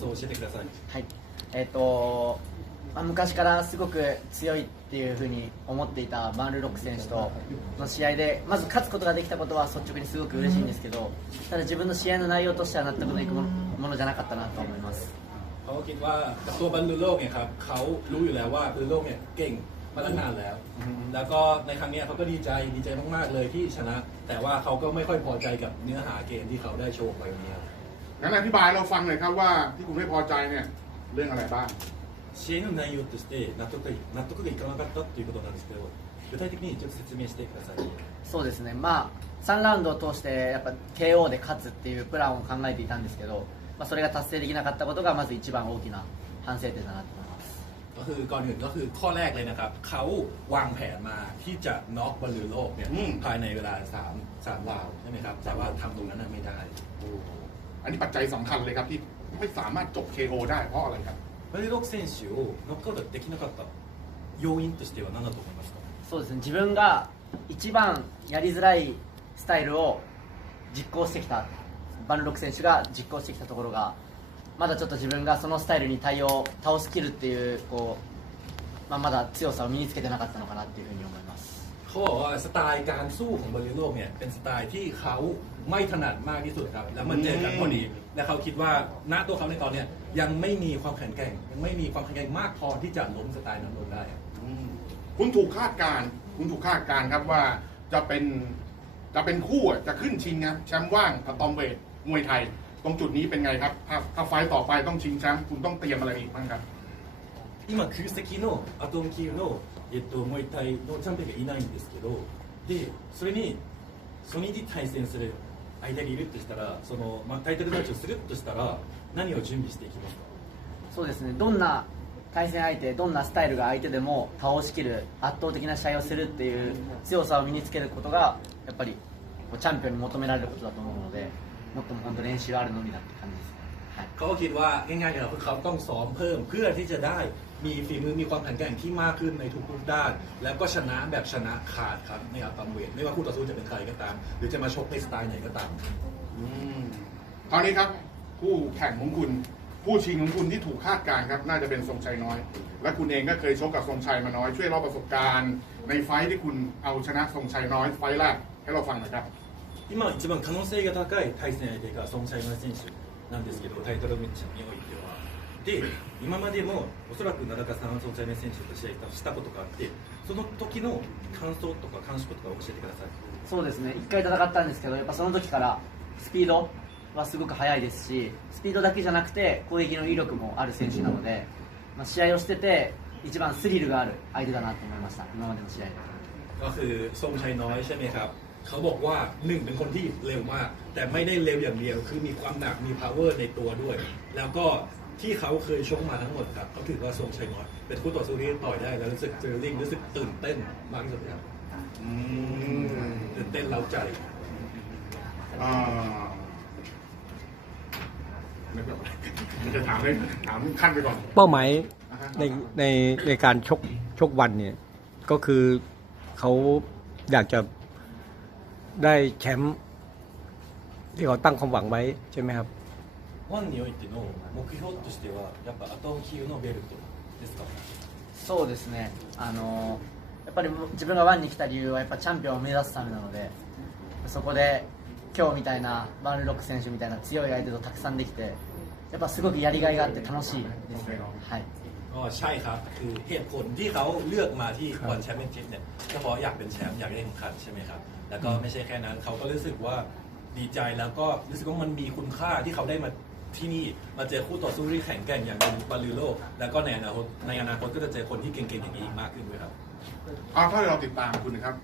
想を教えてくださいはい、えっ、と、まあ、昔からすごく強いっていうふうに思っていたバンルロック選手との試合でまず勝つことができたことは率直にすごく嬉しいんですけどただ自分の試合の内容としては納得のいくものものじゃなかったなと思います เขาก็คิดว่ากับตัวบอลลูโลกเนี่ยครับเขารู้อยู่แล้วว่าบอลลูโลกเนี่ยเก่งมาตั้งนานแล้ว แล้วก็ในครั้งเนี้ยเขาก็ดีใจดีใจมากๆเลยที่ชนะ แต่ว่าเขาก็ไม่ค่อยพอใจกับเนื้อหาเกมที่เขาได้โชว์ไปวันนี้ครับ งั้นอธิบายเราฟังหน่อยครับว่าที่คุณไม่พอใจเนี่ยเรื่องอะไรบ้าง 試合の内容として納得が納得がいかなかったっていうことなんですけど具体的にちょっと説明してくださいそうですねまあ3ラウンドを通してやっぱ KO で勝つっていうプランを考えていたんですけど、まあ、それが達成できなかったことがまず一番大きな反省点だなと思います ก็คือก่อนอื่นก็คือข้อแรกเลยนะครับเขาวางแผนมาที่จะน็อกบอลลูโลกเนี่ย อืม ภายในเวลา3 3ราวใช่ไหมครับแต่ว่าทำตรงนั้นนะไม่ได้ อันนี้ปัจจัยสำคัญเลยครับที่ไม่สามารถจบ KO ได้เพราะอะไรครับ バルロック選手をノックアウトできなかった要因としては何だと思いますかそうですね自分が一番やりづらいスタイルを実行してきたバンロック選手が実行してきたところがまだちょっと自分がそのスタイルに対応倒しきるっていうこう、まあ、まだ強さを身につけてなかったのかなっていうふうに思います เขาบอกว่าสไตล์การสู้ของบอลลูโลกเนี่ยเป็นสไตล์ที่เขาไม่ถนัดมากที่สุดครับ แล้วมันเจอกันพอดีและเขาคิดว่าณตัวเขาในตอนเนี้ยยังไม่มีความแข็งแกร่ง ยังไม่มีความแข็งแกร่งมากพอที่จะล้มสไตล์นั้นลงได้ครับอืมคุณถูกคาดการณ์คุณถูกคาดการณ์ครับว่าจะเป็นจะเป็นคู่อะจะขึ้นชิงนะแชมป์ว่างกับตอมเวทมวยไทย ตรงจุดนี้เป็นไงครับ ถ้าถ้าไฟต์ต่อไปต้องชิงแชมป์คุณต้องเตรียมอะไรอีกบ้างครับ 今空席のアトム級の、えっと、モエタイのチャンピオンがいないんですけどでそれにソニーで対戦する間にいるとしたらその、まあ、タイトルマッチをするとしたら何を準備していきますかそうですねどんな対戦相手どんなスタイルが相手でも倒しきる圧倒的な試合をするっていう強さを身につけることがやっぱりこうチャンピオンに求められることだと思うのでもっとも本当練習あるのみだって感じですね、はい เขาก็คิดว่าง่ายๆเลยคือเขาต้องซ้อมเพิ่มเพื่อที่จะได้ มีฝีมือมีความแข็งแกร่งที่มากขึ้นในทุกๆด้าน แล้วก็ชนะแบบชนะขาดครับในอัตตัมเวทไม่ว่าคู่ต่อสู้จะเป็นใครก็ตาม หรือจะมาชกในสไตล์ไหนก็ตาม อืมคราวนี้ครับคู่แข่งของคุณผู้ชิงของคุณที่ถูกคาดการณ์ครับน่าจะเป็นทรงชัยน้อย และคุณเองก็เคยชกกับทรงชัยมาน้อยช่วยเล่าประสบการณ์ ในไฟท์ที่คุณเอาชนะทรงชัยน้อย ไฟท์แรกให้เราฟังหน่อยครับ 今一番可能性が高い対戦相手がソン・シャイマン選手 なんですけどタイトルマッチにおいてはで今までもおそらく名高さんはソン・シャイマン選手と試合したことがあってその時の感想とか感触とか教えてくださいそうですね1回戦ったんですけどやっぱその時からスピードはすごく速いですしスピードだけじゃなくて攻撃の威力もある選手なので、まあ、試合をしてて一番スリルがある相手だなと思いました今までの試合で ก็คือทรงชัยน้อยใช่ไหมครับ เขาบอกว่าหนึ่งเป็นคนที่เร็วมาก แต่ไม่ได้เร็วอย่างเดียว คือมีความหนักมี power ในตัวด้วย แล้วก็ที่เขาเคยชกมาทั้งหมดครับเขาถือว่าทรงชัยน้อยเป็นคู่ต่อสู้ที่ต่อยได้แล้วรู้สึกเจอริ่งรู้สึกตื่นเต้นมากที่สุดครับอืมตื่นเต้นเล้าใจอ่าไม่เป็นไรจะถามเลยถามขั้นไปก่อนเป้าหมายอ่าฮะในในในการชกชกวันเนี่ย ก็คือเขาอยากจะ ได้แชมป์ที่เขาตั้งความหวังไว้ใช่ไหมครับ ワンにおいての目標としてはやっぱアトム級のベルトですかそうですねあのやっぱり自分がワンに来た理由はやっぱチャンピオンを目指すためなのでそこで今日みたいなバンルロック選手みたいな強い相手とたくさんできてやっぱすごくやりがいがあって楽しいですね、はい、 ก็ใช่ครับ คือเหตุผลที่เขาเลือกมาที่วันแชมเปี้ยนชิพเนี่ยก็เพราะอยากเป็นแชมป์อยากได้เข็มขัดใช่ไหมครับ แล้วก็ไม่ใช่แค่นั้นเขาก็รู้สึกว่าดีใจแล้วก็รู้สึกว่ามันมีคุณค่าที่เขาได้มาที่นี่มาเจอคู่ต่อสู้ที่แข็งแกร่งอย่างเป็นบาลิโลแล้วก็ในอนาคตในอนาคตก็จะเจอคนที่เก่งๆอย่างนี้อีกมากขึ้นด้วยครับ เอาถ้าเราติดตามคุณนะครับ